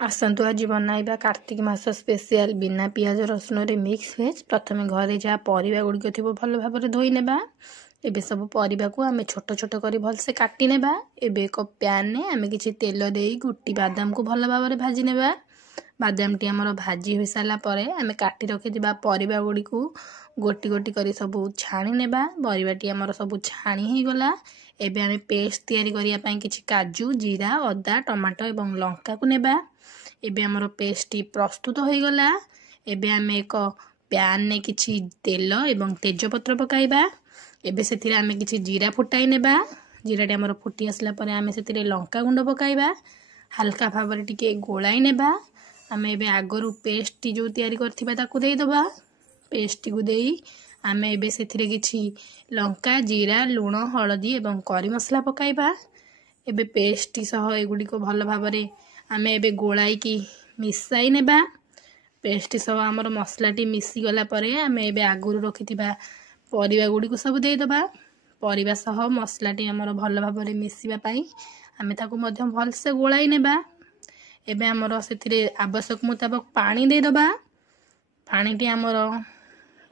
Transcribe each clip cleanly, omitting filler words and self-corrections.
आसतु आज बनाइबा कार्तिक मास स्पेशल बिना पियाज रसुन रे मिक्स वेज। प्रथम घरे जहाँ परिबा गुड़िक थी भल भाव धोई नेबा। एबे सब परिबा को आमे छोट छोट करी भलसे काटी नेबा। एबे एक पैन ने आमे किछि तेल देई गुटी बादाम को भल भाव भाजी नेबा। बादाम टी हमर भाजी हो सारा परे आमे काटी रखिथिबा परिबा गुड़ी को गोटी गोटी करी सब छाणी नेबा। परिबा टी हमर सब छाणी ही गला। एबे आमे पेस्ट तैयारी करिया पई किछि काजू जीरा अदा टमाटो एवं लंका को नेबा। एबे हमर पेस्ट प्रस्तुत हो गला। एबे आमे एक पैन ने किछि तेल एवं तेजपत्र पकाइबा। एबे सेथिरे आमे किछि जीरा फुटाई नेबा। जीराटी हमर फुटी आसला परे आमे सेथिरे लंका गुंड पकाइबा। हल्का भाबरे टिके गोलाई नेबा। आमे एबे आगरु पेस्ट जो तैयारी करथिबा ताकू देई दबा। पेस्ट को देई आमे एबे सेथिरे किछि लंका जीरा लूण हळदी एवं करी मसला पकाइबा। एबे पेस्ट सह एगुडी को भल भाबरे आमे एबे गोलाई की मिसाई नेबा। पेस्ट सह हमर मसलाटी मिसी गला परे आमे एबे आगुरु रखिथिबा परिबा गुडी को सब देई दबा। परिबा सह मसलाटी हमर भल भाबरे मिसिबा पई आमे ताकू मध्य भल से गोलाई नेबा। एबे हमर सेथिरे आवश्यक मुताबिक पानी देई दबा। पानीटी हमर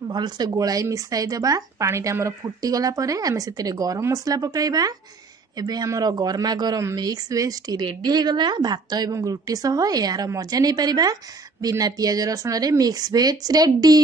भल से गोलाई मिसाई देबा। पानीटी हमर फुटी गला परे आमे सेथिरे गरम मसला पकाइबा। एबे हमर गरमा गरम मिक्स वेज टी रेडी हो गला। भात एवं रुटी सह यार मजा नहीं पारिबा। बिना पियाज रसुन रे मिक्स वेज रेडी।